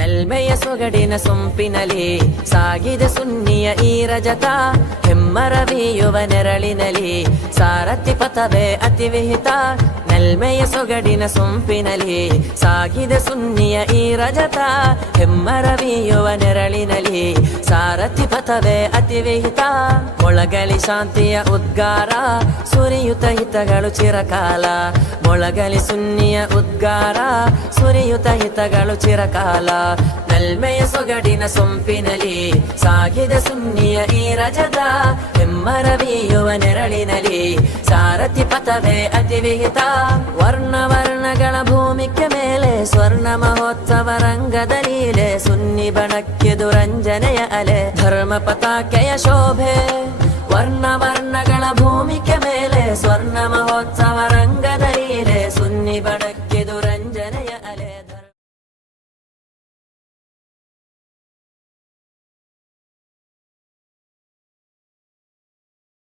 ನಲ್ಮೆಯ ಸೊಗಡಿನ ಸೊಂಪಿನಲಿ ಸಾಗಿದೆ ಸುನ್ನಿಯ ಈ ರಜತ, ಹೆಮ್ಮರವಿಯುವ ನೆರಳಿನಲಿ ಸಾರಥಿ ಪಥವೇ ಅತಿ ವಿಹಿತ. ನಲ್ಮೆಯ ಸೊಗಡಿನ ಸೊಂಪಿನಲಿ ಸಾಗಿದೆ ಸುನ್ನಿಯ ಈ ರಜತ, ಹೆಮ್ಮರವಿಯುವ ನೆರಳಿನಲಿ ಸಾರಥಿ ಪಥವೇ ಅತಿ ವಿಹಿತ. ಮೊಳಗಲಿ ಶಾಂತಿಯ ಉದ್ಗಾರ ಸುರಿಯುತ ಹಿತಗಳು ಚಿರಕಾಲ, ಮೊಳಗಲಿ ಸುನ್ನಿಯ ಉದ್ಗಾರ ಸುರಿಯುತ ಹಿತಗಳು ಚಿರಕಾಲ. ನಲ್ಮೆಯ ಸೊಗಡಿನ ಸೊಂಪಿನಲಿ ಸಾಗಿದೆ ಸುನ್ನಿಯ ಈ ರಜತ, ಹೆಮ್ಮರವಿಯುವ ನೆರಳಿನಲಿ ಸಾರಥಿ ಪಥವೇ ಅತಿ ವಿಹಿತ. ವರ್ಣ ವರ್ಣಗಳ ಭೂಮಿಕೆ ಮೇಲೆ ಸ್ವರ್ಣ ಮಹೋತ್ಸವ ರಂಗದ ಲೀಲೆ, ಸುನ್ನಿ ಬಣಕ್ಕೆ ದುರಂಜನೆಯ ಅಲೆ ಧರ್ಮ ಪತಾಕೆಯ ಶೋಭೆ. ವರ್ಣ ವರ್ಣಗಳ ಭೂಮಿಕೆ ಮೇಲೆ ಸ್ವರ್ಣ ಮಹೋತ್ಸವ